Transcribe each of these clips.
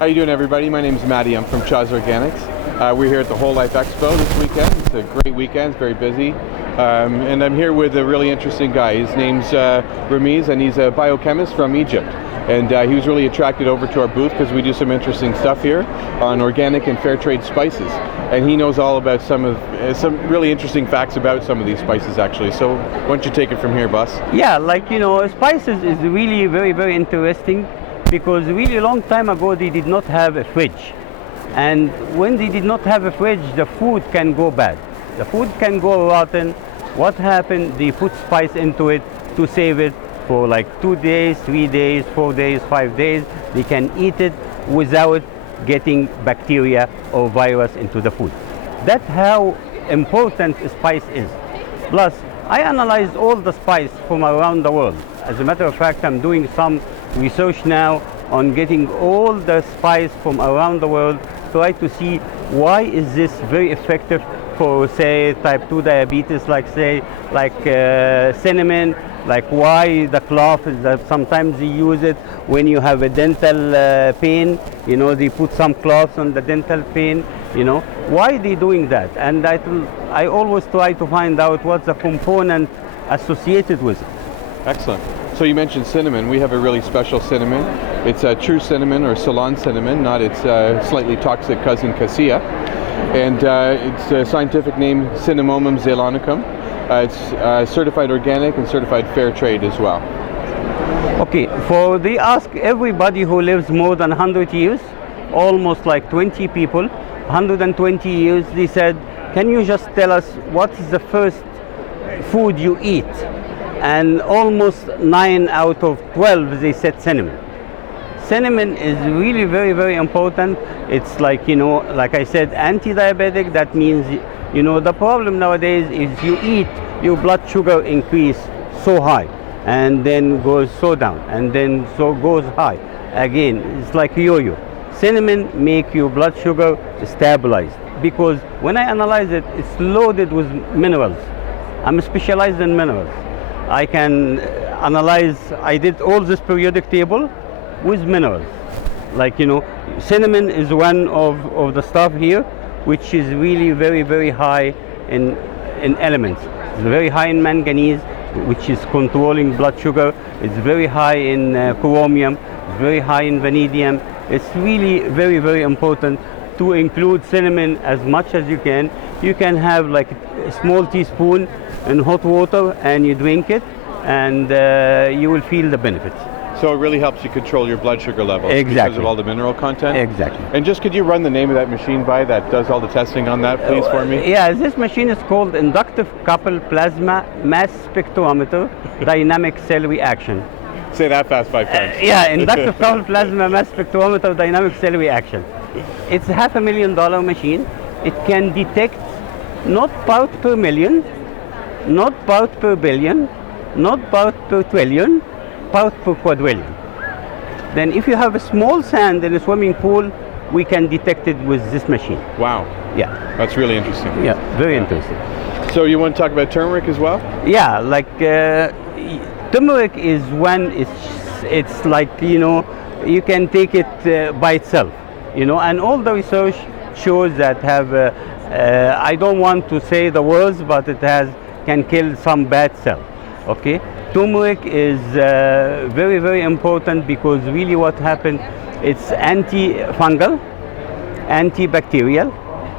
How you doing, everybody? My name is Matty. I'm from Chaz Organics. We're here at the Whole Life Expo this weekend. It's a great weekend. It's very busy. And I'm here with a really interesting guy. His name's Ramiz, and he's a biochemist from Egypt. And he was really attracted over to our booth because we do some interesting stuff here on organic and fair trade spices. And he knows all about some really interesting facts about some of these spices, actually. So why don't you take it from here, boss? Yeah, spices is really very, very interesting because really long time ago they did not have a fridge. And when they did not have a fridge, the food can go bad. The food can go rotten. What happened? They put spice into it to save it for like 2 days, 3 days, 4 days, 5 days. They can eat it without getting bacteria or virus into the food. That's how important spice is. Plus, I analyzed all the spice from around the world. As a matter of fact, I'm doing some research now on getting all the spice from around the world, try to see why is this very effective for, say, type 2 diabetes, like cinnamon, like why the clove is that sometimes you use it when you have a dental pain, they put some cloves on the dental pain, why they doing that? And I always try to find out what's the component associated with it. Excellent. So you mentioned cinnamon. We have a really special cinnamon. It's a true cinnamon or Ceylon cinnamon, not its slightly toxic cousin cassia. And its scientific name Cinnamomum zeylanicum. It's certified organic and certified fair trade as well. Okay, they ask everybody who lives more than 100 years, almost like 20 people, 120 years, they said, can you just tell us what is the first food you eat? And almost 9 out of 12, they said cinnamon. Cinnamon is really very, very important. It's like I said, anti-diabetic. That means, the problem nowadays is you eat, your blood sugar increase so high, and then goes so down, and then so goes high. Again, it's like yo-yo. Cinnamon make your blood sugar stabilized because when I analyze it, it's loaded with minerals. I'm specialized in minerals. I can analyze, I did all this periodic table with minerals. Cinnamon is one of the stuff here, which is really very, very high in elements. It's very high in manganese, which is controlling blood sugar. It's very high in chromium, it's very high in vanadium. It's really very, very important to include cinnamon as much as you can. You can have like a small teaspoon in hot water and you drink it, and you will feel the benefits. So it really helps you control your blood sugar level. Exactly. Because of all the mineral content? Exactly. And just could you run the name of that machine that does all the testing on that, please, for me? Yeah, this machine is called Inductive Coupled Plasma Mass Spectrometer Dynamic Cell Reaction. Say that fast 5 times. Yeah, Inductive Coupled Plasma Mass Spectrometer Dynamic Cell Reaction. It's a $500,000 machine. It can detect not part per million, not part per billion, not part per trillion, part per quadrillion. Then if you have a small sand in a swimming pool, we can detect it with this machine. Wow. Yeah. That's really interesting. Yeah, very interesting. So you want to talk about turmeric as well? Yeah, turmeric is one, it's like, you can take it by itself, and all the research shows that I don't want to say the words, but it can kill some bad cells, okay? Turmeric is very, very important because really what happened, it's anti-fungal, antibacterial,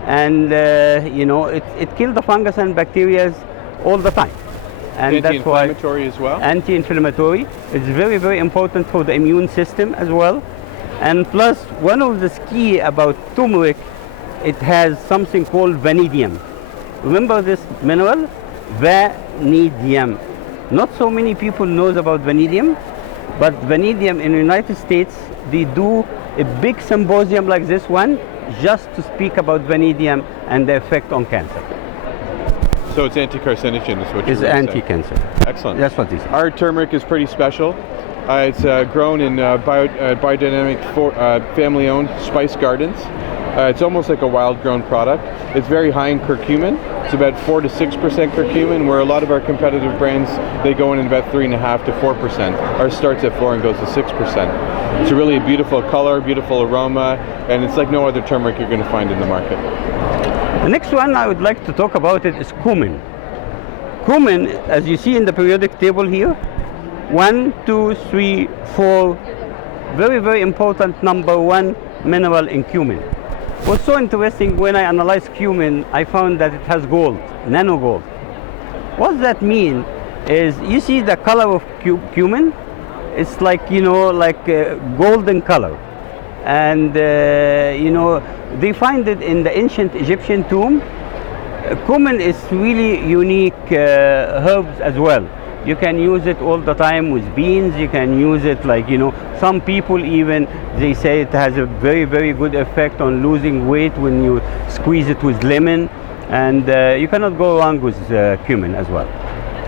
and it kills the fungus and bacteria all the time. And anti-inflammatory as well? Anti-inflammatory. It's very, very important for the immune system as well. And plus, one of the key about turmeric, it has something called vanadium. Remember this mineral? Vanadium. Not so many people knows about vanadium, but vanadium in the United States, they do a big symposium like this one just to speak about vanadium and the effect on cancer. So it's anti-carcinogen is what you're It's anti-cancer. Excellent. That's what it is. Our turmeric is pretty special. It's grown in biodynamic family-owned spice gardens. It's almost like a wild-grown product. It's very high in curcumin. It's about 4 to 6% curcumin, where a lot of our competitive brands, they go in at about 3.5 to 4%. Ours starts at 4 and goes to 6%. It's really a beautiful color, beautiful aroma, and it's like no other turmeric you're going to find in the market. The next one I would like to talk about it is cumin. Cumin, as you see in the periodic table here, 1, 2, 3, 4, very, very important number 1 mineral in cumin. What's so interesting, when I analyzed cumin, I found that it has gold, nano gold. What does that mean is, you see the color of cumin? It's like, like golden color. And, they find it in the ancient Egyptian tomb. Cumin is really unique herbs as well. You can use it all the time with beans. You can use it like, some people even, they say it has a very, very good effect on losing weight when you squeeze it with lemon. And you cannot go wrong with cumin as well.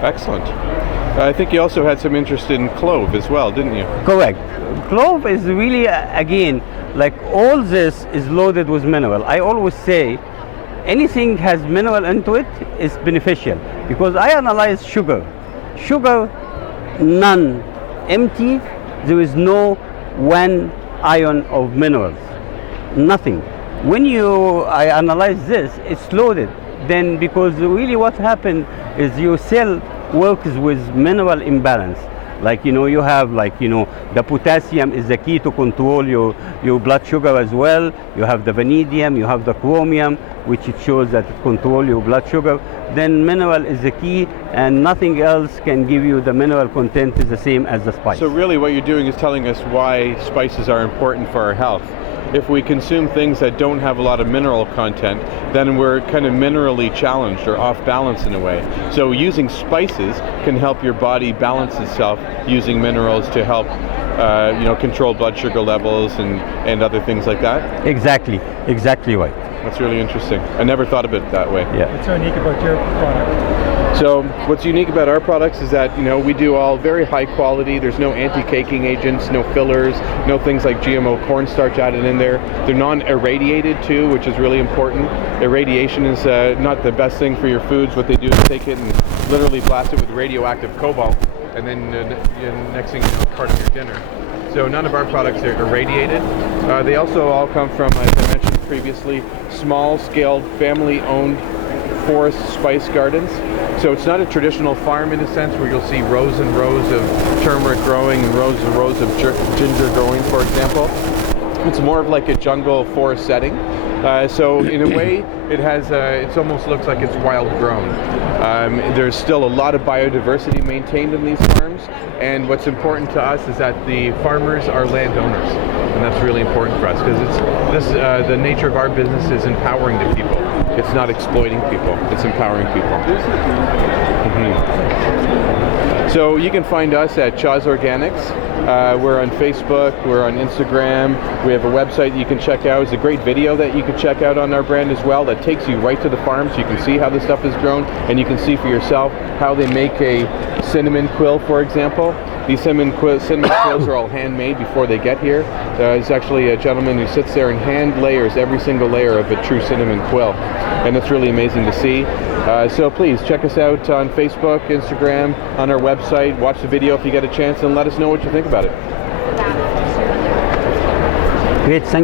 Excellent. I think you also had some interest in clove as well, didn't you? Correct. Clove is really, again, like all this is loaded with mineral. I always say, anything has mineral into it is beneficial, because I analyze sugar. Sugar, none, empty, there is no 1 ion of minerals, nothing. When I analyze this, it's loaded. Then, because really what happened is your cell works with mineral imbalance. Like, you have like, the potassium is the key to control your blood sugar as well. You have the vanadium, you have the chromium, which it shows that it controls your blood sugar. Then mineral is the key, and nothing else can give you the mineral content is the same as the spice. So really what you're doing is telling us why spices are important for our health. If we consume things that don't have a lot of mineral content, then we're kind of minerally challenged or off balance in a way. So using spices can help your body balance itself using minerals to help control blood sugar levels and other things like that. Exactly right. That's really interesting. I never thought of it that way. Yeah. What's so unique about your product? So what's unique about our products is that we do all very high quality. There's no anti-caking agents, no fillers, no things like GMO cornstarch added in there. They're non-irradiated too, which is really important. Irradiation is not the best thing for your foods. What they do is take it and literally blast it with radioactive cobalt, and then next thing you know, part of your dinner. So none of our products are irradiated. They also all come from, as I mentioned previously, small-scaled, family-owned forest spice gardens. So it's not a traditional farm in a sense where you'll see rows and rows of turmeric growing and rows of ginger growing, for example. It's more of like a jungle forest setting. So in a way, it almost looks like it's wild grown. There's still a lot of biodiversity maintained in these farms, and what's important to us is that the farmers are landowners, and that's really important for us, because the nature of our business is empowering the people. It's not exploiting people, it's empowering people. So you can find us at Chaz Organics. We're on Facebook, we're on Instagram, we have a website you can check out. It's a great video that you can check out on our brand as well that takes you right to the farm, so you can see how the stuff is grown, and you can see for yourself how they make a cinnamon quill, for example. These cinnamon quills are all handmade before they get here. There's actually a gentleman who sits there and hand layers every single layer of a true cinnamon quill, and it's really amazing to see. So please check us out on Facebook, Instagram, on our website. Watch the video if you get a chance, and let us know what you think about it. Great, thank